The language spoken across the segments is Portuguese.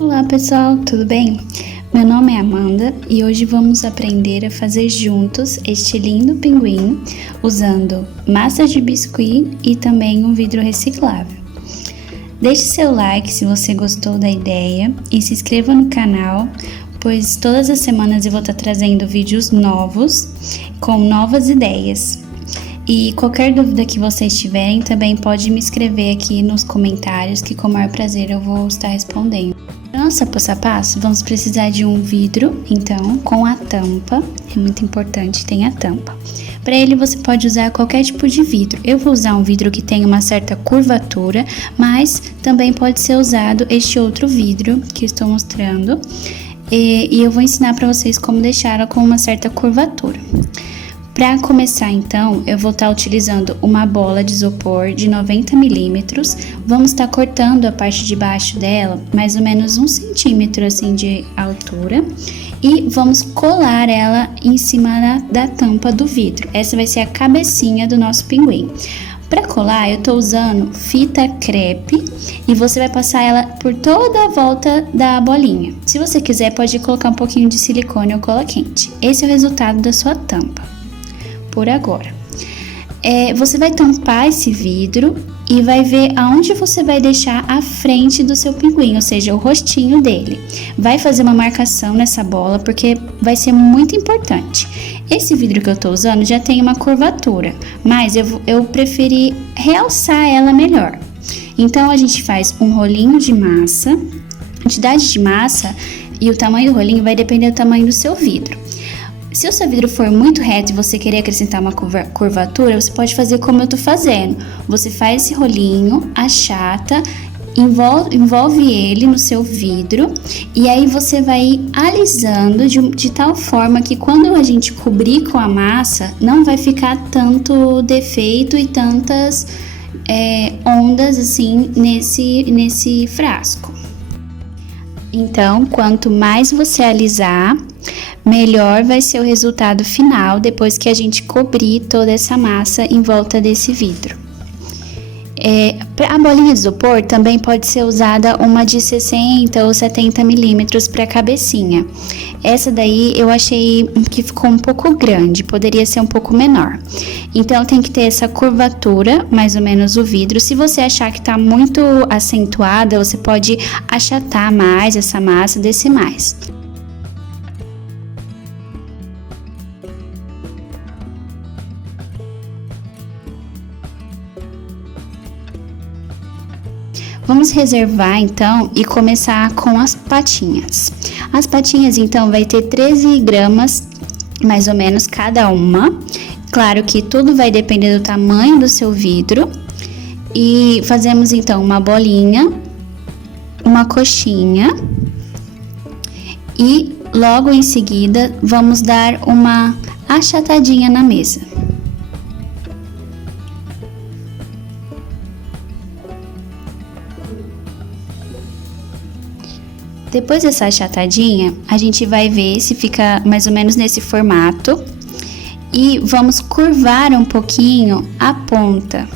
Olá pessoal, tudo bem? Meu nome é Amanda e hoje vamos aprender a fazer juntos este lindo pinguim usando massa de biscuit e também um vidro reciclável. Deixe seu like se você gostou da ideia e se inscreva no canal, pois todas as semanas eu vou estar trazendo vídeos novos com novas ideias. E qualquer dúvida que vocês tiverem também pode me escrever aqui nos comentários que com o maior prazer eu vou estar respondendo. Para nosso passo a passo, vamos precisar de um vidro, então, com a tampa, é muito importante ter a tampa. Para ele você pode usar qualquer tipo de vidro, eu vou usar um vidro que tem uma certa curvatura, mas também pode ser usado este outro vidro que estou mostrando, e eu vou ensinar para vocês como deixá-la com uma certa curvatura. Para começar então, eu vou estar utilizando uma bola de isopor de 90 milímetros, vamos estar cortando a parte de baixo dela, mais ou menos 1 centímetro assim de altura, e vamos colar ela em cima da tampa do vidro. Essa vai ser a cabecinha do nosso pinguim. Para colar, eu estou usando fita crepe e você vai passar ela por toda a volta da bolinha. Se você quiser, pode colocar um pouquinho de silicone ou cola quente. Esse é o resultado da sua tampa. Por agora, você vai tampar esse vidro e vai ver aonde você vai deixar a frente do seu pinguim, ou seja, o rostinho dele. Vai fazer uma marcação nessa bola porque vai ser muito importante. Esse vidro que eu tô usando já tem uma curvatura, mas eu preferi realçar ela melhor. Então a gente faz um rolinho de massa, a quantidade de massa e o tamanho do rolinho vai depender do tamanho do seu vidro. Se o seu vidro for muito reto e você querer acrescentar uma curvatura, você pode fazer como eu tô fazendo. Você faz esse rolinho, achata, envolve ele no seu vidro e aí você vai alisando de tal forma que quando a gente cobrir com a massa, não vai ficar tanto defeito e tantas ondas assim nesse frasco. Então, quanto mais você alisar, melhor vai ser o resultado final depois que a gente cobrir toda essa massa em volta desse vidro. A bolinha de isopor também pode ser usada uma de 60 ou 70 milímetros para a cabecinha. Essa daí eu achei que ficou um pouco grande, poderia ser um pouco menor. Então tem que ter essa curvatura, mais ou menos o vidro. Se você achar que está muito acentuada, você pode achatar mais essa massa, descer mais. Vamos reservar então e começar com as patinhas. As patinhas então vai ter 13 gramas, mais ou menos cada uma. Claro que tudo vai depender do tamanho do seu vidro. E fazemos então uma bolinha, uma coxinha e logo em seguida vamos dar uma achatadinha na mesa. Depois dessa achatadinha, a gente vai ver se fica mais ou menos nesse formato e vamos curvar um pouquinho a ponta.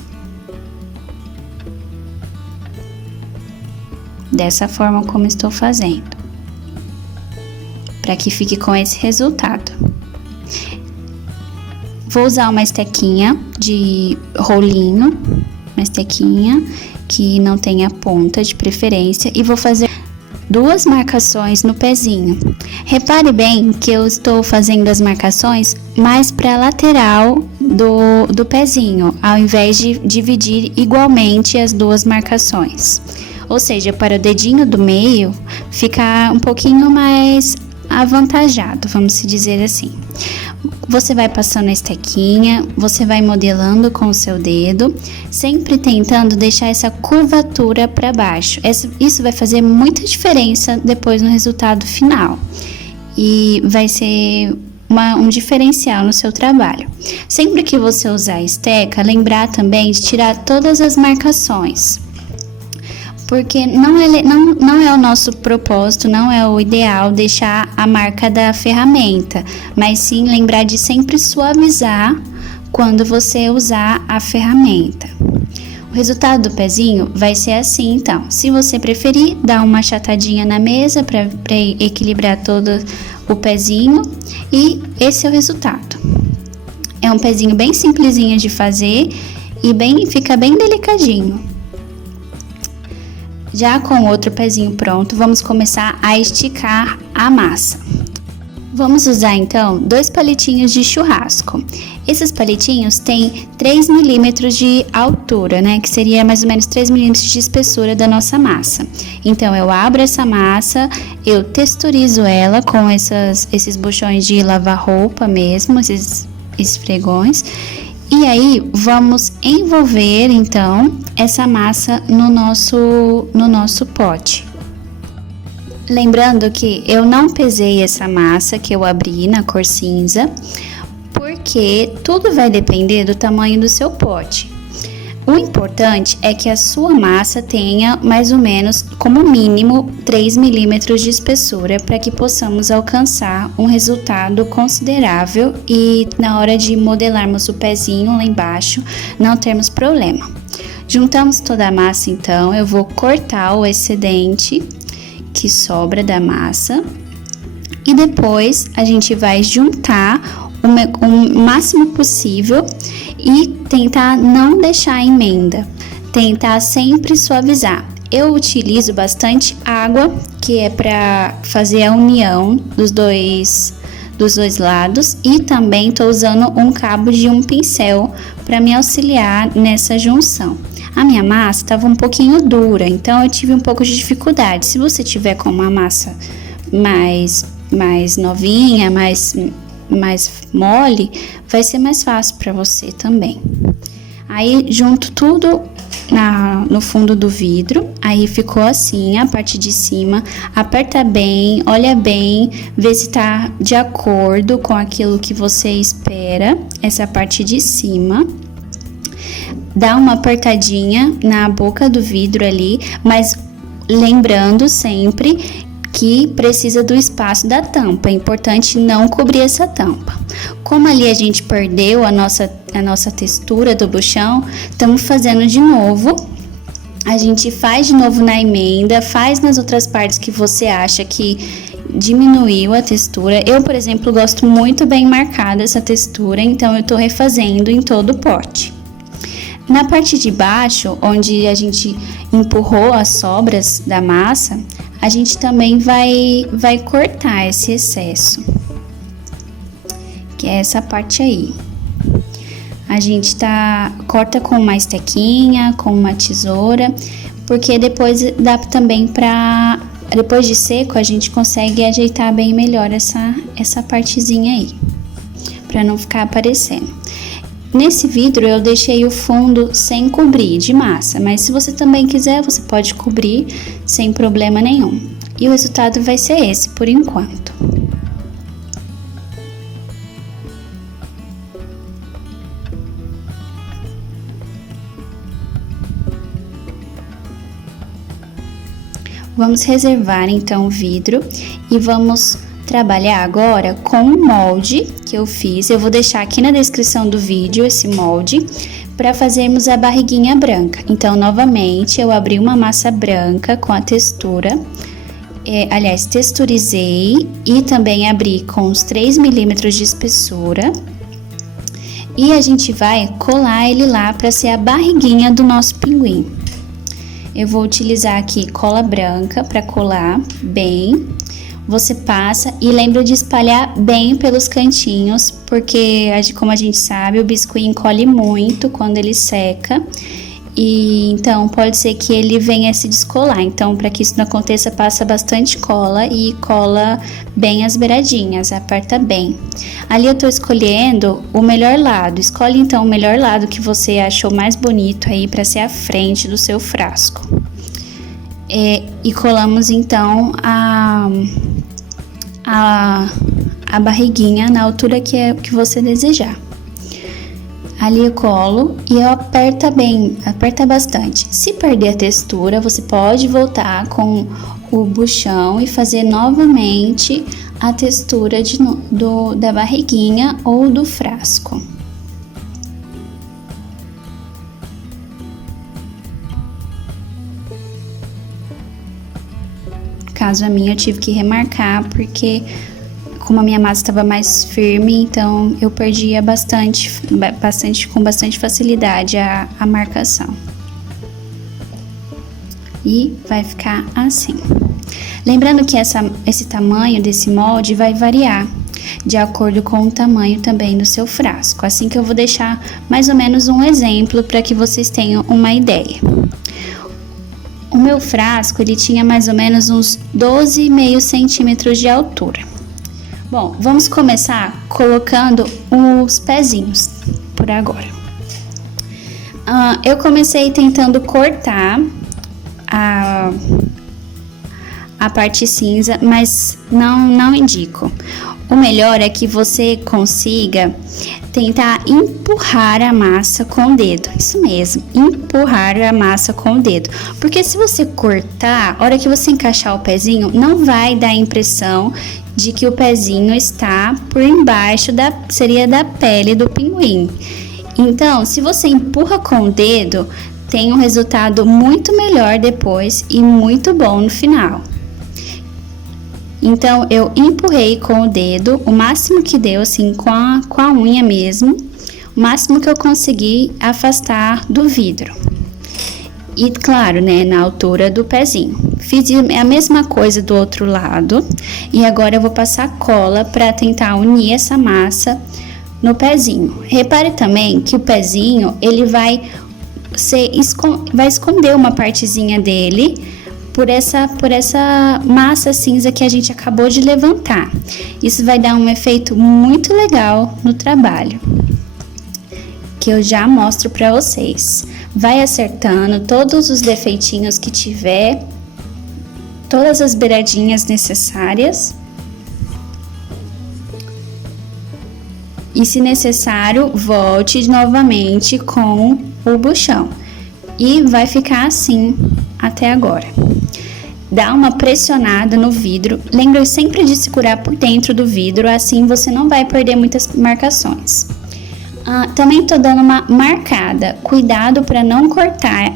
Dessa forma como estou fazendo, para que fique com esse resultado. Vou usar uma estequinha de rolinho, uma estequinha que não tenha ponta de preferência e vou fazer 2 marcações no pezinho. Repare bem que eu estou fazendo as marcações mais para a lateral do pezinho, ao invés de dividir igualmente as 2 marcações. Ou seja, para o dedinho do meio ficar um pouquinho mais avantajado, vamos se dizer assim. Você vai passando a estequinha, você vai modelando com o seu dedo, sempre tentando deixar essa curvatura para baixo. Isso vai fazer muita diferença depois no resultado final e vai ser um diferencial no seu trabalho. Sempre que você usar a esteca, lembrar também de tirar todas as marcações. Porque não é o nosso propósito, não é o ideal deixar a marca da ferramenta, mas sim lembrar de sempre suavizar quando você usar a ferramenta. O resultado do pezinho vai ser assim, então. Se você preferir, dá uma achatadinha na mesa para equilibrar todo o pezinho e esse é o resultado. É um pezinho bem simplesinho de fazer e fica bem delicadinho. Já com o outro pezinho pronto, vamos começar a esticar a massa. Vamos usar então 2 palitinhos de churrasco. Esses palitinhos têm 3 milímetros de altura, né? Que seria mais ou menos 3 milímetros de espessura da nossa massa. Então eu abro essa massa, eu texturizo ela com esses buchões de lavar roupa mesmo, esses esfregões. E aí vamos envolver então essa massa no nosso pote. Lembrando que eu não pesei essa massa que eu abri na cor cinza, porque tudo vai depender do tamanho do seu pote. O importante é que a sua massa tenha mais ou menos, como mínimo, 3 milímetros de espessura para que possamos alcançar um resultado considerável e na hora de modelarmos o pezinho lá embaixo não termos problema. Juntamos toda a massa então, eu vou cortar o excedente que sobra da massa e depois a gente vai juntar o máximo possível e tentar não deixar emenda, tentar sempre suavizar. Eu utilizo bastante água, que é para fazer a união dos dois lados, e também estou usando um cabo de um pincel para me auxiliar nessa junção. A minha massa estava um pouquinho dura, então eu tive um pouco de dificuldade. Se você tiver com uma massa mais novinha, mais mole, vai ser mais fácil para você também. Aí junto tudo no fundo do vidro, aí ficou assim a parte de cima. Aperta bem, olha bem, vê se tá de acordo com aquilo que você espera, essa parte de cima. Dá uma apertadinha na boca do vidro ali, mas lembrando sempre que precisa do espaço da tampa. É importante não cobrir essa tampa. Como ali a gente perdeu a nossa textura do buchão, estamos fazendo de novo. A gente faz de novo na emenda, faz nas outras partes que você acha que diminuiu a textura. Eu, por exemplo, gosto muito bem marcada essa textura, então eu tô refazendo em todo o pote. Na parte de baixo, onde a gente empurrou as sobras da massa, a gente também vai cortar esse excesso, que é essa parte aí. A gente corta com uma estequinha, com uma tesoura, porque depois dá também depois de seco, a gente consegue ajeitar bem melhor essa partezinha aí, para não ficar aparecendo. Nesse vidro eu deixei o fundo sem cobrir de massa, mas se você também quiser, você pode cobrir sem problema nenhum. E o resultado vai ser esse por enquanto. Vamos reservar então o vidro e vamos trabalhar agora com um molde que eu fiz. Eu vou deixar aqui na descrição do vídeo esse molde para fazermos a barriguinha branca. Então, novamente, eu abri uma massa branca com a textura, texturizei e também abri com os 3 milímetros de espessura. E a gente vai colar ele lá para ser a barriguinha do nosso pinguim. Eu vou utilizar aqui cola branca para colar bem. Você passa e lembra de espalhar bem pelos cantinhos, porque como a gente sabe, o biscuit encolhe muito quando ele seca, e então pode ser que ele venha a se descolar. Então, para que isso não aconteça, passa bastante cola e cola bem as beiradinhas, aperta bem. Ali eu tô escolhendo o melhor lado. Escolhe então o melhor lado que você achou mais bonito aí para ser a frente do seu frasco. E colamos então a barriguinha na altura que você desejar. Ali eu colo e eu aperta bem, aperta bastante. Se perder a textura, você pode voltar com o buchão e fazer novamente a textura da barriguinha ou do frasco. caso a minha eu tive que remarcar, porque como a minha massa estava mais firme, então eu perdia com bastante facilidade a marcação. E vai ficar assim. Lembrando que esse tamanho desse molde vai variar de acordo com o tamanho também do seu frasco. Assim que eu vou deixar mais ou menos um exemplo para que vocês tenham uma ideia. O meu frasco, ele tinha mais ou menos uns 12,5 centímetros de altura. Bom, vamos começar colocando os pezinhos por agora. Eu comecei tentando cortar a parte cinza, mas não indico. O melhor é que você consiga tentar empurrar a massa com o dedo. Isso mesmo, empurrar a massa com o dedo. Porque se você cortar, a hora que você encaixar o pezinho, não vai dar a impressão de que o pezinho está por embaixo seria da pele do pinguim. Então, se você empurra com o dedo, tem um resultado muito melhor depois e muito bom no final. Então, eu empurrei com o dedo, o máximo que deu, assim, com a unha mesmo, o máximo que eu consegui afastar do vidro. E, claro, né, na altura do pezinho. Fiz a mesma coisa do outro lado, e agora eu vou passar cola para tentar unir essa massa no pezinho. Repare também que o pezinho, ele vai esconder uma partezinha dele, por essa massa cinza que a gente acabou de levantar. Isso vai dar um efeito muito legal no trabalho, que eu já mostro para vocês. Vai acertando todos os defeitinhos que tiver, todas as beiradinhas necessárias. E se necessário, volte novamente com o buchão. E vai ficar assim até agora. Dá uma pressionada no vidro. Lembre sempre de segurar por dentro do vidro, assim você não vai perder muitas marcações. Também tô dando uma marcada. Cuidado para não cortar,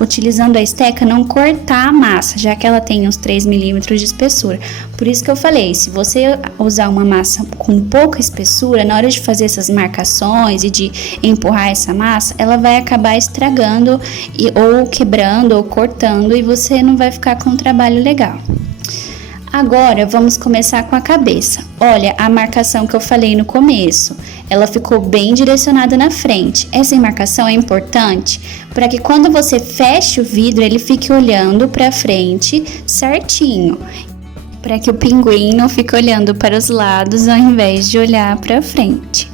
utilizando a esteca, não cortar a massa, já que ela tem uns 3 milímetros de espessura. Por isso que eu falei, se você usar uma massa com pouca espessura, na hora de fazer essas marcações e de empurrar essa massa, ela vai acabar estragando, ou quebrando, ou cortando, e você não vai ficar com um trabalho legal. Agora, vamos começar com a cabeça. Olha a marcação que eu falei no começo. Ela ficou bem direcionada na frente. Essa marcação é importante para que quando você feche o vidro, ele fique olhando para frente certinho. Para que o pinguim não fique olhando para os lados ao invés de olhar para frente.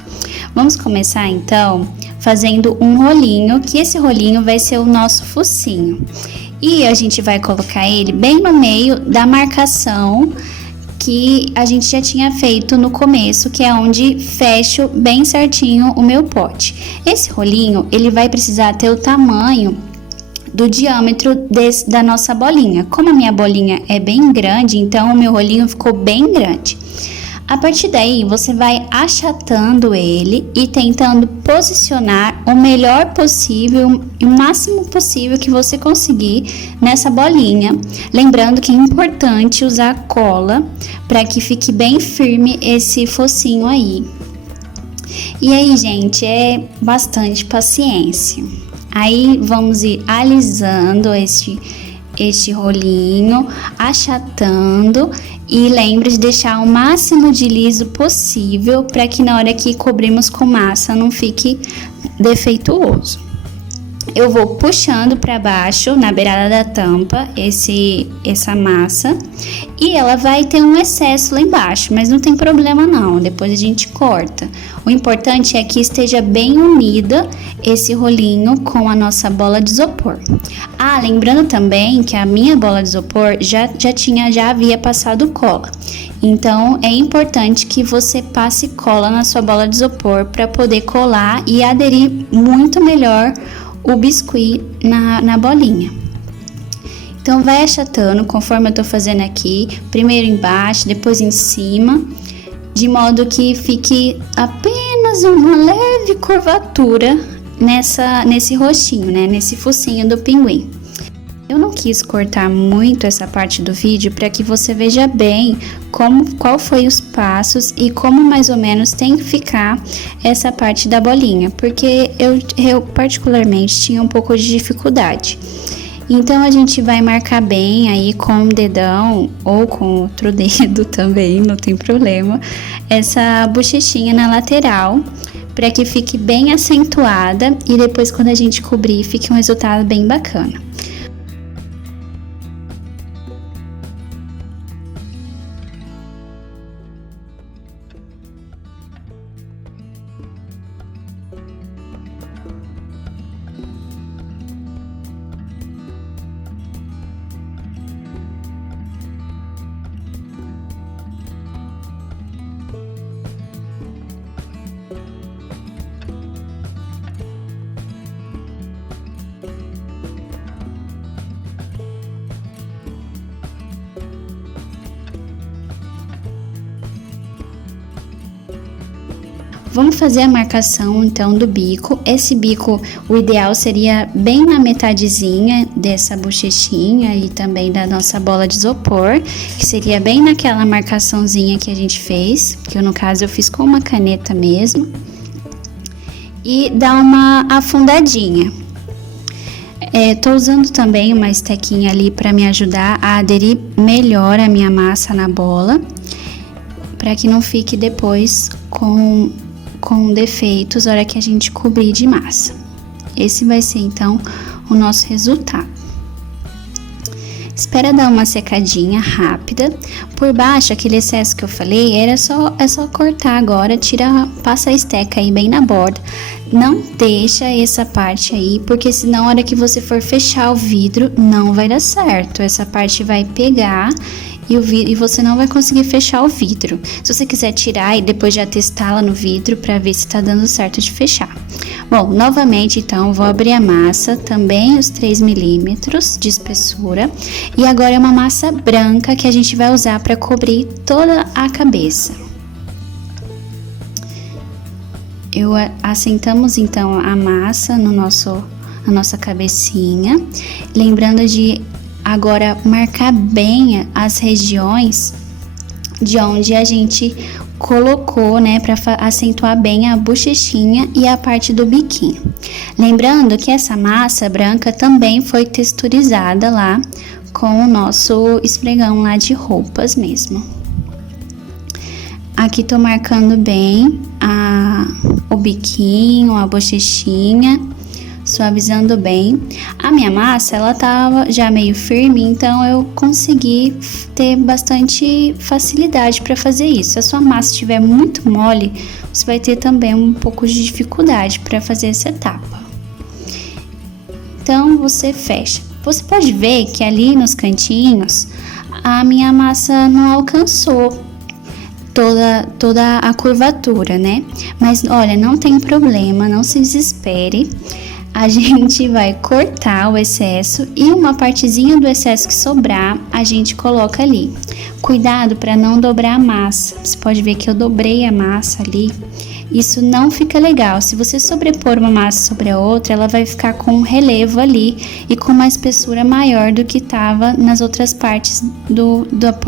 Vamos começar então fazendo um rolinho, que esse rolinho vai ser o nosso focinho. E a gente vai colocar ele bem no meio da marcação que a gente já tinha feito no começo, que é onde fecho bem certinho o meu pote. Esse rolinho, ele vai precisar ter o tamanho do diâmetro da nossa bolinha. Como a minha bolinha é bem grande, então o meu rolinho ficou bem grande. A partir daí, você vai achatando ele e tentando posicionar o melhor possível e o máximo possível que você conseguir nessa bolinha. Lembrando que é importante usar cola para que fique bem firme esse focinho aí. E aí, gente, é bastante paciência. Aí, vamos ir alisando este rolinho, achatando. E lembre de deixar o máximo de liso possível para que na hora que cobrimos com massa não fique defeituoso. Eu vou puxando para baixo na beirada da tampa essa massa e ela vai ter um excesso lá embaixo, mas não tem problema não, depois a gente corta. O importante é que esteja bem unida esse rolinho com a nossa bola de isopor. Lembrando também que a minha bola de isopor já havia passado cola. Então, é importante que você passe cola na sua bola de isopor para poder colar e aderir muito melhor o biscuit na bolinha. Então, vai achatando conforme eu tô fazendo aqui, primeiro embaixo, depois em cima, de modo que fique apenas uma leve curvatura nesse rostinho, né? Nesse focinho do pinguim. Eu não quis cortar muito essa parte do vídeo para que você veja bem qual foi os passos e como mais ou menos tem que ficar essa parte da bolinha, porque eu particularmente tinha um pouco de dificuldade. Então a gente vai marcar bem aí com o dedão ou com outro dedo também, não tem problema, essa bochechinha na lateral, para que fique bem acentuada e depois quando a gente cobrir fique um resultado bem bacana. Vamos fazer a marcação então do bico. Esse bico, o ideal seria bem na metadezinha dessa bochechinha e também da nossa bola de isopor, que seria bem naquela marcaçãozinha que a gente fez, que no caso eu fiz com uma caneta mesmo. E dá uma afundadinha. Tô usando também uma estequinha ali para me ajudar a aderir melhor a minha massa na bola, para que não fique depois com defeitos na hora que a gente cobrir de massa. Esse vai ser então o nosso resultado. Espera dar uma secadinha rápida. Por baixo, aquele excesso que eu falei, é só cortar agora, passa a esteca aí bem na borda. Não deixa essa parte aí, porque senão na hora que você for fechar o vidro, não vai dar certo. Essa parte vai pegar e você não vai conseguir fechar o vidro. Se você quiser tirar e depois já testá-la no vidro para ver se tá dando certo de fechar. Bom, novamente então vou abrir a massa, também os 3 milímetros de espessura. E agora é uma massa branca que a gente vai usar para cobrir toda a cabeça. Assentamos então a massa na nossa cabecinha, lembrando de agora marcar bem as regiões de onde a gente colocou, né, para acentuar bem a bochechinha e a parte do biquinho. Lembrando que essa massa branca também foi texturizada lá com o nosso esfregão lá de roupas mesmo. Aqui tô marcando bem o biquinho, a bochechinha, suavizando bem. A minha massa, ela tava já meio firme, então eu consegui ter bastante facilidade para fazer isso. Se a sua massa estiver muito mole, você vai ter também um pouco de dificuldade para fazer essa etapa. Então, você fecha. Você pode ver que ali nos cantinhos, a minha massa não alcançou toda a curvatura, né? Mas olha, não tem problema, não se desespere. A gente vai cortar o excesso e uma partezinha do excesso que sobrar, a gente coloca ali. Cuidado para não dobrar a massa. Você pode ver que eu dobrei a massa ali. Isso não fica legal. Se você sobrepor uma massa sobre a outra, ela vai ficar com um relevo ali e com uma espessura maior do que estava nas outras partes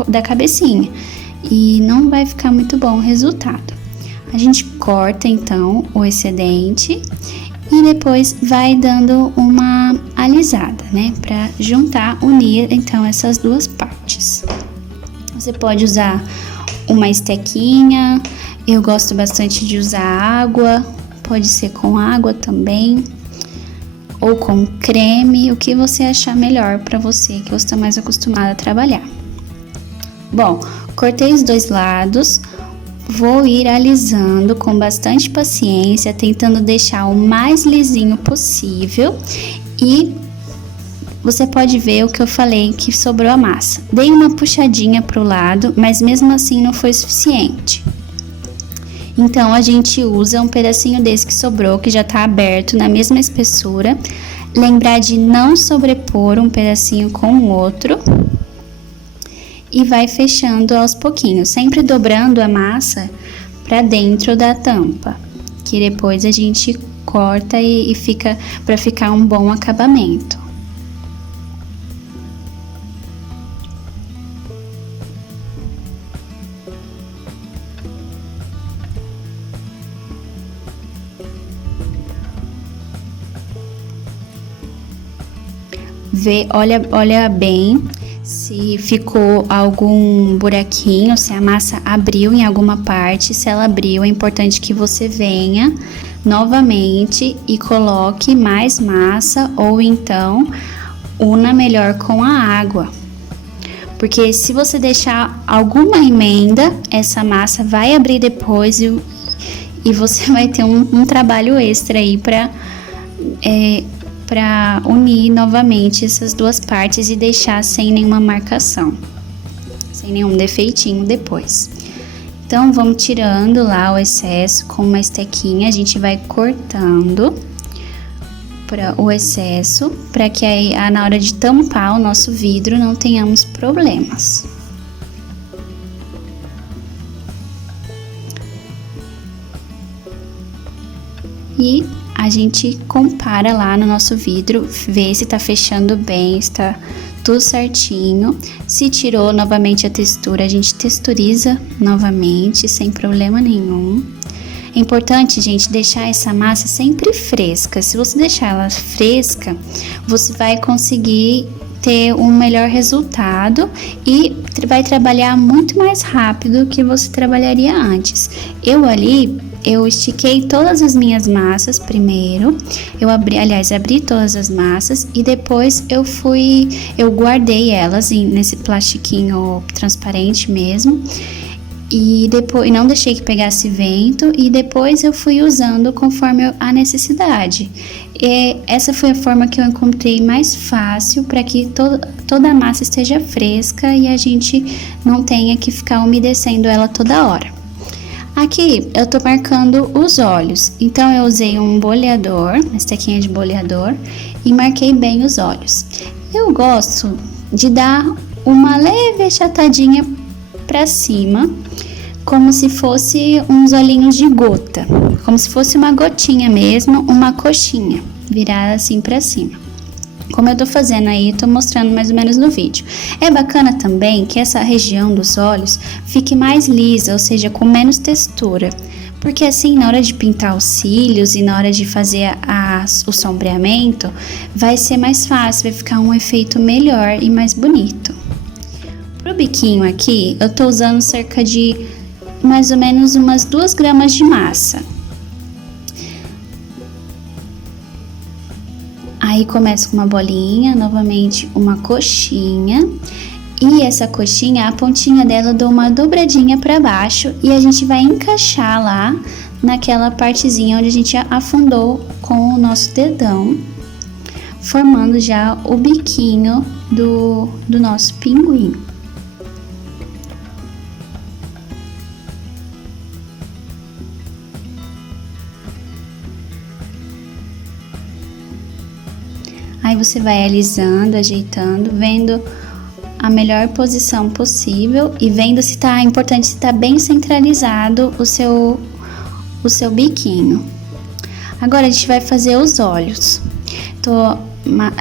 da cabecinha. E não vai ficar muito bom o resultado. A gente corta então o excedente e depois vai dando uma alisada, né? Para unir então essas duas partes. Você pode usar uma estequinha, eu gosto bastante de usar água, pode ser com água também, ou com creme, o que você achar melhor para você, que você está mais acostumado a trabalhar. Bom, cortei os dois lados, vou ir alisando com bastante paciência, tentando deixar o mais lisinho possível e você pode ver o que eu falei que sobrou a massa. Dei uma puxadinha pro lado, mas mesmo assim não foi suficiente. Então, a gente usa um pedacinho desse que sobrou, que já tá aberto na mesma espessura. Lembrar de não sobrepor um pedacinho com o outro. E vai fechando aos pouquinhos, sempre dobrando a massa para dentro da tampa, que depois a gente corta e fica para ficar um bom acabamento. olha bem se ficou algum buraquinho, se a massa abriu em alguma parte. Se ela abriu, é importante que você venha novamente e coloque mais massa, ou então una melhor com a água. Porque se você deixar alguma emenda, essa massa vai abrir depois e você vai ter um trabalho extra aí para unir novamente essas duas partes e deixar sem nenhuma marcação, sem nenhum defeitinho depois. Então, vamos tirando lá o excesso com uma estequinha, a gente vai cortando o excesso, para que aí, na hora de tampar o nosso vidro, não tenhamos problemas. E a gente compara lá no nosso vidro, vê se tá fechando bem, está tudo certinho. Se tirou novamente a textura, a gente texturiza novamente, sem problema nenhum. É importante, gente, deixar essa massa sempre fresca. Se você deixar ela fresca, você vai conseguir ter um melhor resultado e vai trabalhar muito mais rápido que você trabalharia antes. Eu estiquei todas as minhas massas primeiro, abri todas as massas e depois eu guardei elas nesse plastiquinho transparente mesmo, e depois não deixei que pegasse vento, e depois eu fui usando conforme a necessidade. E essa foi a forma que eu encontrei mais fácil para que toda a massa esteja fresca e a gente não tenha que ficar umedecendo ela toda hora. Aqui eu tô marcando os olhos, então eu usei um boleador, uma estequinha de boleador, e marquei bem os olhos. Eu gosto de dar uma leve achatadinha pra cima, como se fosse uns olhinhos de gota, como se fosse uma gotinha mesmo, uma coxinha, virada assim pra cima. Como eu tô fazendo aí, tô mostrando mais ou menos no vídeo. É bacana também que essa região dos olhos fique mais lisa, ou seja, com menos textura. Porque assim, na hora de pintar os cílios e na hora de fazer o sombreamento, vai ser mais fácil, vai ficar um efeito melhor e mais bonito. Pro biquinho aqui, eu tô usando cerca de mais ou menos umas 2 gramas de massa. Aí começo com uma bolinha, novamente uma coxinha, e essa coxinha, a pontinha dela eu dou uma dobradinha para baixo e a gente vai encaixar lá naquela partezinha onde a gente afundou com o nosso dedão, formando já o biquinho do nosso pinguim. Aí você vai alisando, ajeitando, vendo a melhor posição possível e vendo se tá importante, se tá bem centralizado o seu biquinho. Agora a gente vai fazer os olhos. Tô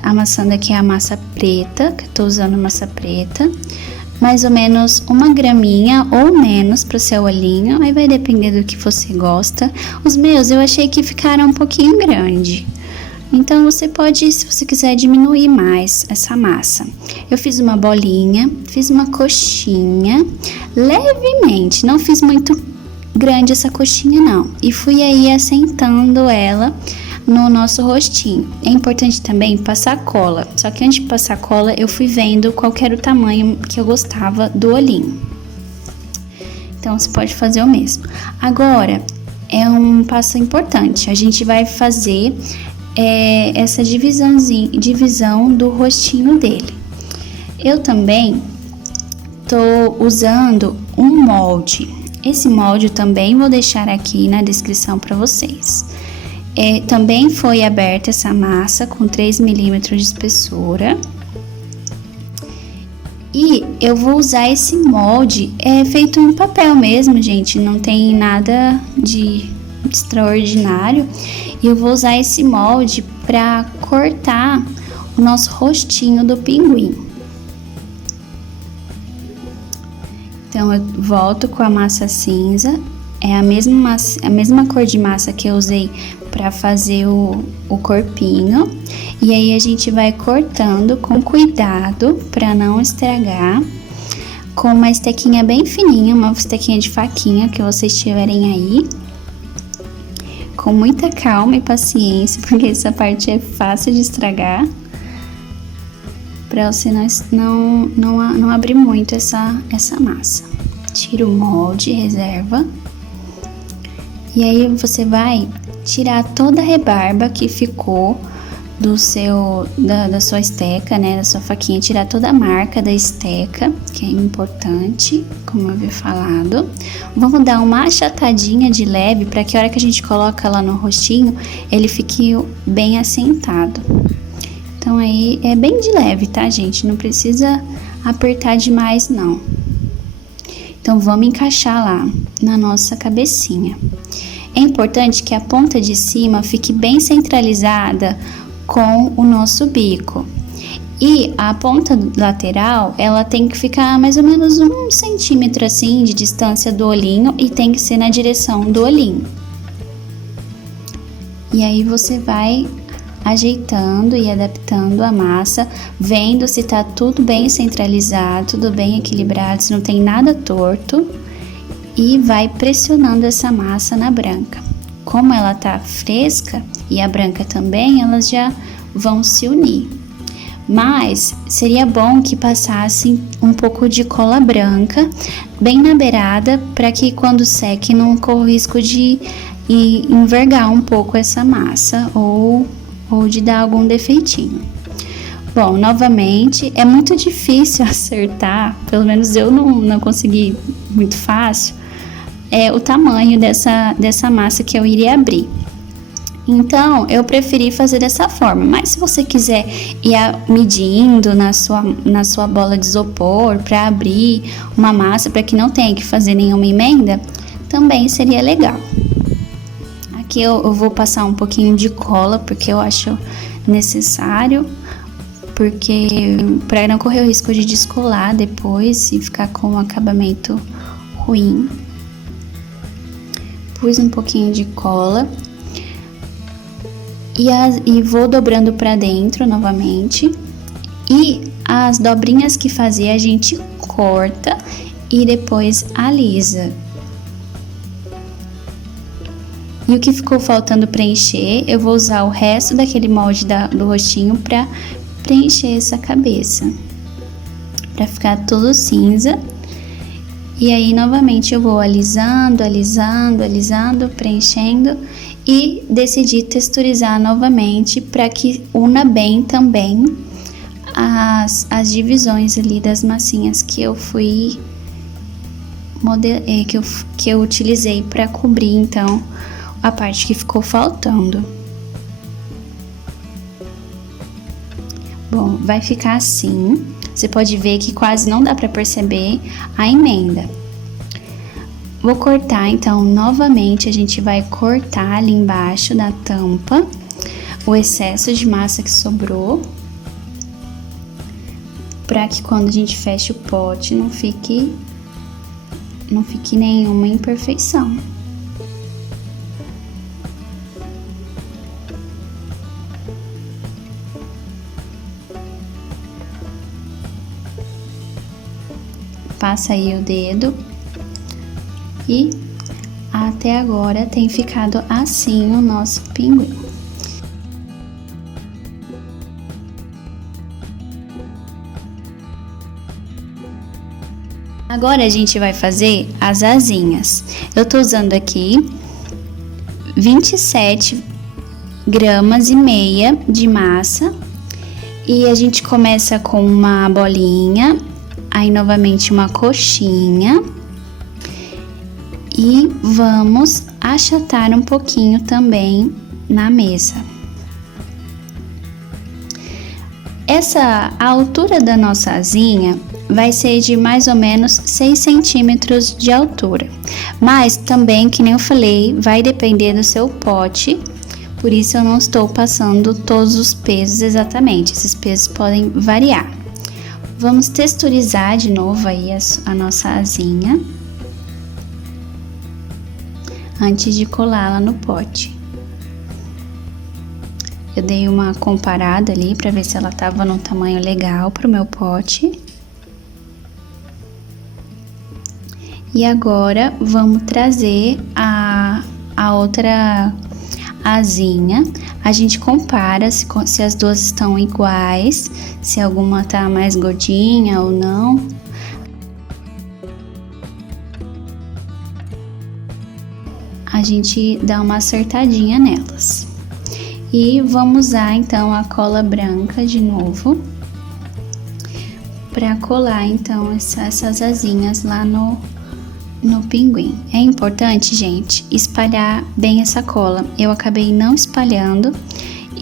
amassando aqui a massa preta, que eu tô usando massa preta, mais ou menos 1 graminha ou menos pro seu olhinho, aí vai depender do que você gosta. Os meus eu achei que ficaram um pouquinho grande. Então, você pode, se você quiser, diminuir mais essa massa. Eu fiz uma bolinha, fiz uma coxinha, levemente, não fiz muito grande essa coxinha não. E fui aí assentando ela no nosso rostinho. É importante também passar cola, só que antes de passar cola, eu fui vendo qual era o tamanho que eu gostava do olhinho. Então, você pode fazer o mesmo. Agora, é um passo importante, a gente vai fazer essa divisão do rostinho dele. Eu também tô usando um molde. Esse molde eu também vou deixar aqui na descrição para vocês. Também foi aberta essa massa com 3 milímetros de espessura. E eu vou usar esse molde, feito em papel mesmo, gente, não tem nada de extraordinário. E eu vou usar esse molde para cortar o nosso rostinho do pinguim. Então, eu volto com a massa cinza, é a mesma cor de massa que eu usei para fazer o corpinho. E aí a gente vai cortando com cuidado para não estragar, com uma estequinha bem fininha, uma estequinha de faquinha que vocês tiverem aí. Com muita calma e paciência, porque essa parte é fácil de estragar, para você não abrir muito essa massa. Tira o molde, reserva. E aí você vai tirar toda a rebarba que ficou da sua esteca, né, da sua faquinha, tirar toda a marca da esteca, que é importante, como eu havia falado. Vamos dar uma achatadinha de leve para que a hora que a gente coloca lá no rostinho, ele fique bem assentado. Então aí é bem de leve, tá, gente? Não precisa apertar demais, não. Então vamos encaixar lá na nossa cabecinha. É importante que a ponta de cima fique bem centralizada com o nosso bico. E a ponta lateral, ela tem que ficar mais ou menos 1 centímetro assim de distância do olhinho e tem que ser na direção do olhinho. E aí você vai ajeitando e adaptando a massa, vendo se tá tudo bem centralizado, tudo bem equilibrado, se não tem nada torto, e vai pressionando essa massa na branca. Como ela tá fresca e a branca também, elas já vão se unir. Mas seria bom que passasse um pouco de cola branca bem na beirada, para que quando seque não corra o risco de envergar um pouco essa massa ou de dar algum defeitinho. Bom, novamente, é muito difícil acertar, pelo menos eu não consegui muito fácil, o tamanho dessa massa que eu iria abrir. Então, eu preferi fazer dessa forma, mas se você quiser ir medindo na sua bola de isopor para abrir uma massa, para que não tenha que fazer nenhuma emenda, também seria legal. Aqui eu vou passar um pouquinho de cola, porque eu acho necessário, porque para não correr o risco de descolar depois e ficar com um acabamento ruim. Pus um pouquinho de cola e vou dobrando para dentro novamente. E as dobrinhas que fazer a gente corta e depois alisa. E o que ficou faltando preencher, eu vou usar o resto daquele molde do rostinho para preencher essa cabeça, para ficar tudo cinza. E aí novamente eu vou alisando, preenchendo, e decidi texturizar novamente para que una bem também as divisões ali das massinhas que eu fui que eu utilizei para cobrir então a parte que ficou faltando. Bom, vai ficar assim. Você pode ver que quase não dá para perceber a emenda. Vou cortar, então, novamente, a gente vai cortar ali embaixo da tampa o excesso de massa que sobrou, para que quando a gente feche o pote não fique nenhuma imperfeição. Passa aí o dedo e até agora tem ficado assim o nosso pinguim. Agora a gente vai fazer as asinhas. Eu tô usando aqui 27 gramas e meia de massa e a gente começa com uma bolinha. Aí, novamente, uma coxinha. E vamos achatar um pouquinho também na mesa. A altura da nossa asinha vai ser de mais ou menos 6 centímetros de altura. Mas também, que nem eu falei, vai depender do seu pote. Por isso, eu não estou passando todos os pesos exatamente. Esses pesos podem variar. Vamos texturizar de novo aí a nossa asinha antes de colá-la no pote. Eu dei uma comparada ali pra ver se ela tava num tamanho legal pro meu pote. E agora vamos trazer a outra asinha. A gente compara se as duas estão iguais, se alguma tá mais gordinha ou não. A gente dá uma acertadinha nelas. E vamos usar então a cola branca de novo para colar então essas asinhas lá no pinguim. É importante, gente, espalhar bem essa cola. Eu acabei não espalhando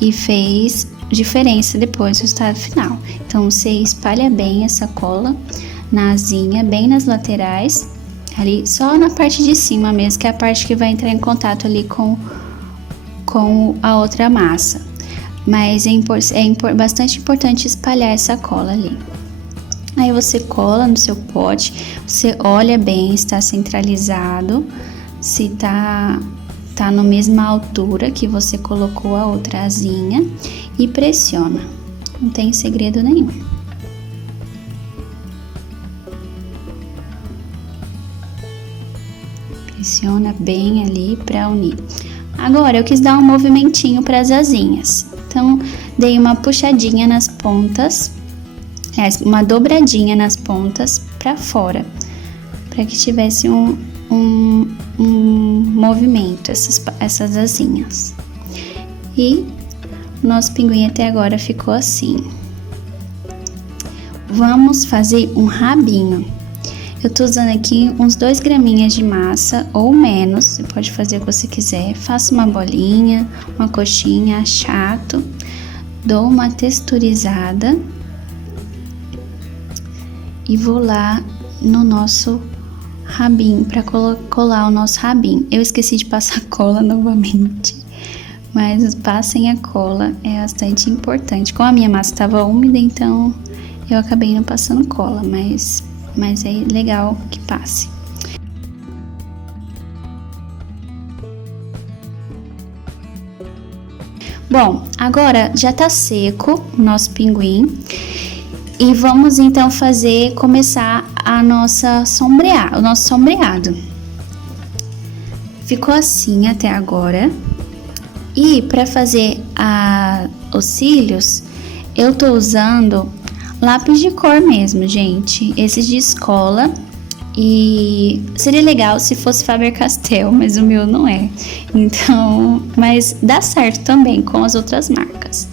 e fez diferença depois do resultado final. Então você espalha bem essa cola na asinha, bem nas laterais, ali só na parte de cima mesmo, que é a parte que vai entrar em contato ali com a outra massa. Mas é bastante importante espalhar essa cola ali. Aí você cola no seu pote, você olha bem se tá centralizado, se tá na mesma altura que você colocou a outra asinha e pressiona. Não tem segredo nenhum. Pressiona bem ali para unir. Agora eu quis dar um movimentinho para as asinhas. Então dei uma puxadinha nas pontas, uma dobradinha nas pontas para fora, para que tivesse um movimento essas asinhas. E o nosso pinguim até agora ficou assim. Vamos fazer um rabinho. Eu tô usando aqui uns 2 graminhas de massa ou menos, você pode fazer o que você quiser. Faça uma bolinha, uma coxinha, achato, dou uma texturizada e vou lá no nosso rabinho para colar o nosso rabinho. Eu esqueci de passar cola novamente, mas passem a cola, é bastante importante. Como a minha massa estava úmida, então eu acabei não passando cola, mas é legal que passe. Bom, agora já tá seco o nosso pinguim e vamos então começar o nosso sombreado. Ficou assim até agora. E para fazer os cílios, eu tô usando lápis de cor mesmo, gente. Esses de escola. E seria legal se fosse Faber-Castell, mas o meu não é. Então, mas dá certo também com as outras marcas.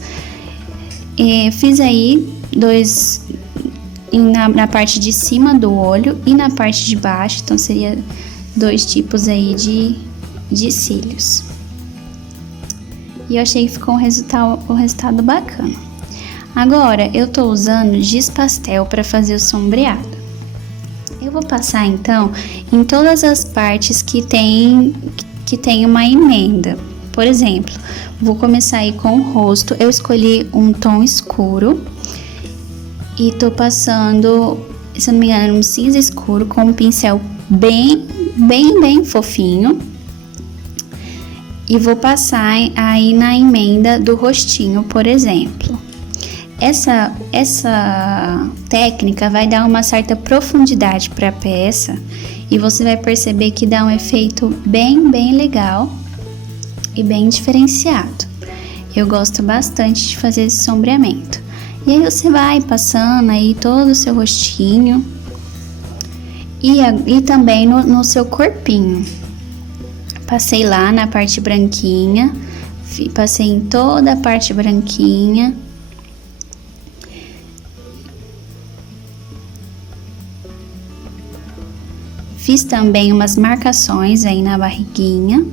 Fiz aí 2 na parte de cima do olho e na parte de baixo. Então, seria 2 tipos aí de cílios. E eu achei que ficou um resultado bacana. Agora, eu tô usando giz pastel para fazer o sombreado. Eu vou passar, então, em todas as partes que tem uma emenda. Por exemplo, vou começar aí com o rosto. Eu escolhi um tom escuro e tô passando, se eu não me engano, um cinza escuro com um pincel bem fofinho. E vou passar aí na emenda do rostinho, por exemplo. Essa técnica vai dar uma certa profundidade para a peça e você vai perceber que dá um efeito bem legal e bem diferenciado. Eu gosto bastante de fazer esse sombreamento. E aí você vai passando aí todo o seu rostinho e também no seu corpinho. Passei lá na parte branquinha, passei em toda a parte branquinha. Fiz também umas marcações aí na barriguinha.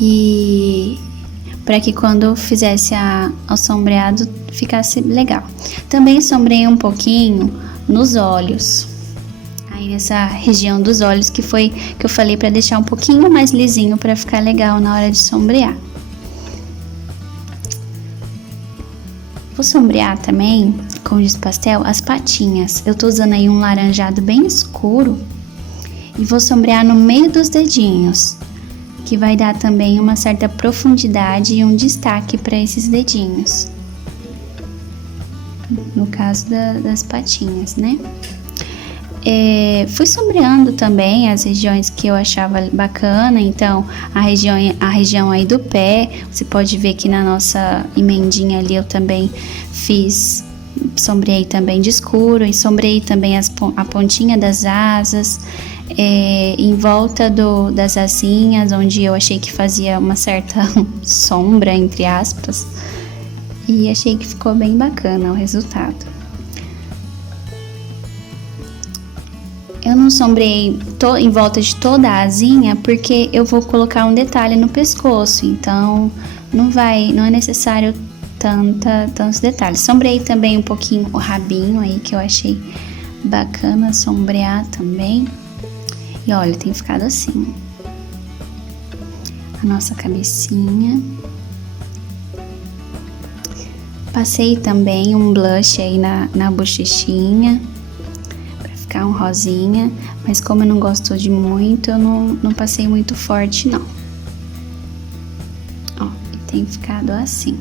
E para que quando fizesse o sombreado ficasse legal. Também sombrei um pouquinho nos olhos. Aí nessa região dos olhos que eu falei para deixar um pouquinho mais lisinho para ficar legal na hora de sombrear. Vou sombrear também com giz pastel as patinhas. Eu tô usando aí um laranjado bem escuro e vou sombrear no meio dos dedinhos. que vai dar também uma certa profundidade e um destaque para esses dedinhos. No caso das patinhas, né? Fui sombreando também as regiões que eu achava bacana, então a região aí do pé, você pode ver que na nossa emendinha ali eu também sombreei também de escuro e sombreei também a pontinha das asas, em volta das asinhas, onde eu achei que fazia uma certa sombra, entre aspas, e achei que ficou bem bacana o resultado. Eu não sombreei em volta de toda a asinha porque eu vou colocar um detalhe no pescoço, então não é necessário tantos detalhes. Sombreei também um pouquinho o rabinho aí, que eu achei bacana sombrear também. E olha, tem ficado assim. A nossa cabecinha. Passei também um blush aí na bochechinha, um rosinha, mas como eu não gosto de muito, eu não passei muito forte não. Ó, e tem ficado assim.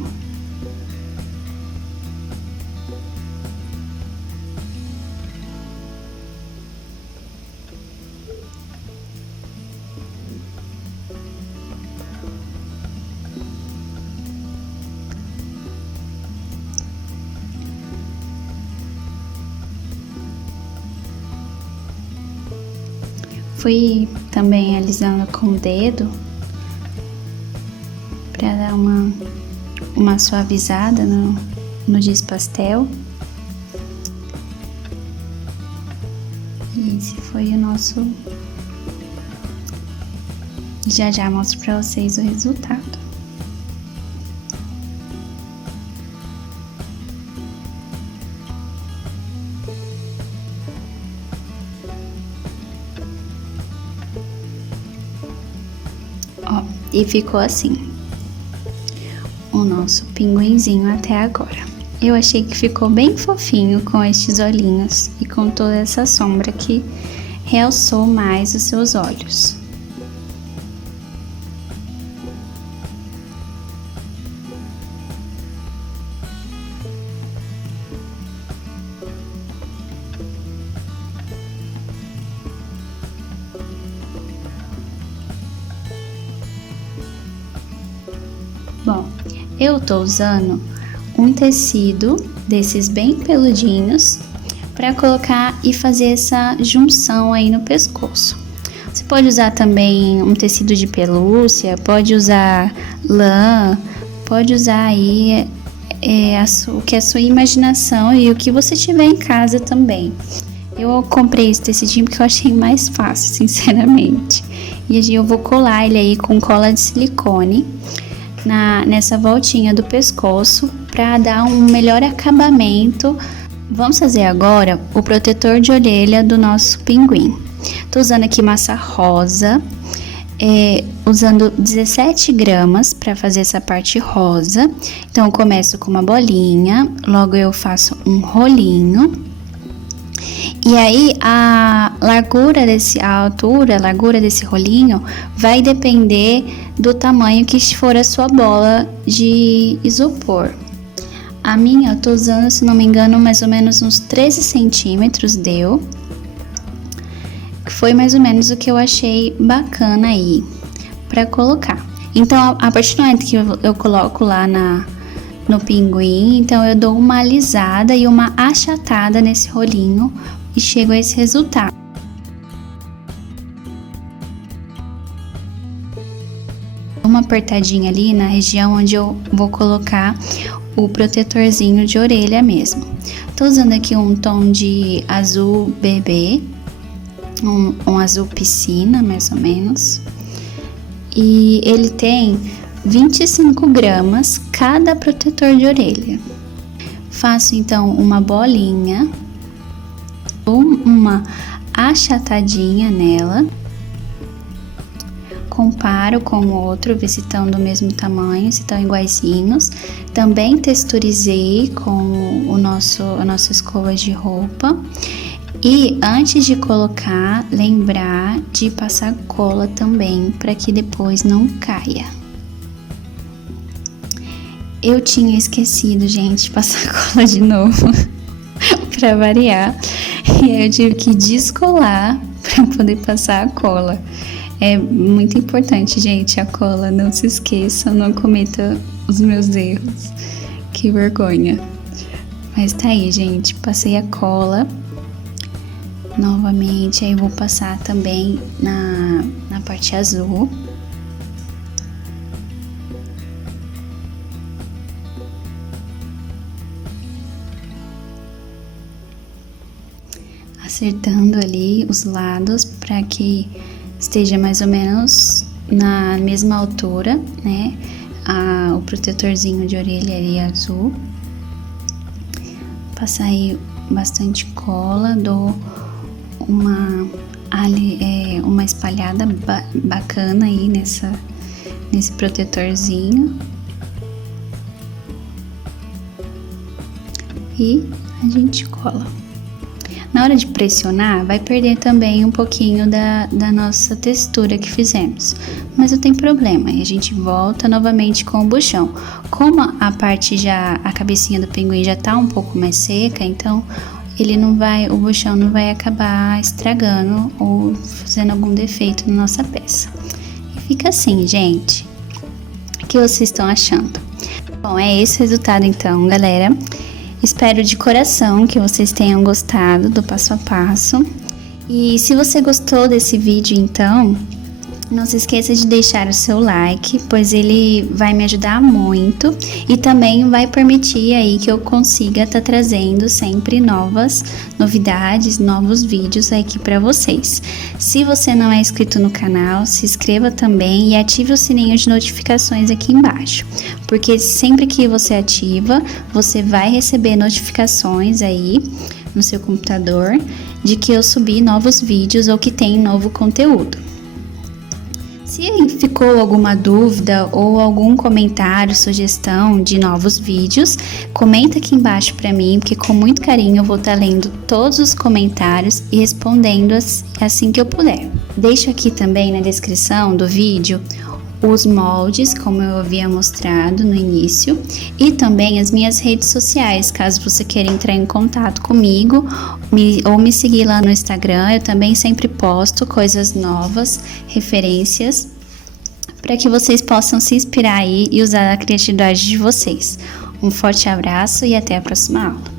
Fui também alisando com o dedo para dar uma suavizada no giz pastel. E esse foi o nosso... Já mostro para vocês o resultado. Ó, e ficou assim o nosso pinguinzinho até agora. Eu achei que ficou bem fofinho com estes olhinhos e com toda essa sombra que realçou mais os seus olhos. Bom, eu tô usando um tecido desses bem peludinhos para colocar e fazer essa junção aí no pescoço. Você pode usar também um tecido de pelúcia, pode usar lã, pode usar aí o que é a sua imaginação e o que você tiver em casa também. Eu comprei esse tecidinho porque eu achei mais fácil, sinceramente. E eu vou colar ele aí com cola de silicone nessa voltinha do pescoço para dar um melhor acabamento. Vamos fazer agora o protetor de orelha do nosso pinguim. Tô usando aqui massa rosa, usando 17 gramas para fazer essa parte rosa. Então eu começo com uma bolinha, logo eu faço um rolinho. E aí a largura desse rolinho vai depender do tamanho que for a sua bola de isopor. A minha eu tô usando, se não me engano, mais ou menos uns 13 centímetros deu. Foi mais ou menos o que eu achei bacana aí pra colocar. Então a partir do momento que eu coloco lá no pinguim, então eu dou uma alisada e uma achatada nesse rolinho e chego a esse resultado. Uma apertadinha ali na região onde eu vou colocar o protetorzinho de orelha mesmo. Tô usando aqui um tom de azul bebê, um azul piscina mais ou menos, e ele tem 25 gramas cada protetor de orelha. Faço então uma bolinha, uma achatadinha nela, comparo com o outro, ver se estão do mesmo tamanho, se estão iguaizinhos. Também texturizei com a nossa escova de roupa E antes de colocar, lembrar de passar cola também, para que depois não caia. Eu tinha esquecido, gente, de passar cola de novo, para variar. E aí eu tive que descolar para poder passar a cola. É muito importante, gente, a cola. Não se esqueçam, não cometa os meus erros. Que vergonha. Mas tá aí, gente. Passei a cola. Novamente, aí vou passar também na parte azul. Acertando ali os lados para que esteja mais ou menos na mesma altura, né? O protetorzinho de orelha ali azul. Passar aí bastante cola, dou uma espalhada bacana aí nesse protetorzinho. E a gente cola. Na hora de pressionar, vai perder também um pouquinho da nossa textura que fizemos. Mas não tem problema, e a gente volta novamente com o buchão. Como a cabecinha do pinguim já tá um pouco mais seca, então o buchão não vai acabar estragando ou fazendo algum defeito na nossa peça. E fica assim, gente. O que vocês estão achando? Bom, é esse o resultado então, galera. Espero de coração que vocês tenham gostado do passo a passo. E se você gostou desse vídeo, então, não se esqueça de deixar o seu like, pois ele vai me ajudar muito e também vai permitir aí que eu consiga estar trazendo sempre novas novidades, novos vídeos aqui para vocês. Se você não é inscrito no canal, se inscreva também e ative o sininho de notificações aqui embaixo, porque sempre que você ativa, você vai receber notificações aí no seu computador de que eu subi novos vídeos ou que tem novo conteúdo. Se ficou alguma dúvida ou algum comentário, sugestão de novos vídeos, comenta aqui embaixo para mim, porque com muito carinho eu vou estar lendo todos os comentários e respondendo assim que eu puder. Deixo aqui também na descrição do vídeo os moldes, como eu havia mostrado no início, e também as minhas redes sociais, caso você queira entrar em contato comigo ou me seguir lá no Instagram. Eu também sempre posto coisas novas, referências, para que vocês possam se inspirar aí e usar a criatividade de vocês. Um forte abraço e até a próxima aula.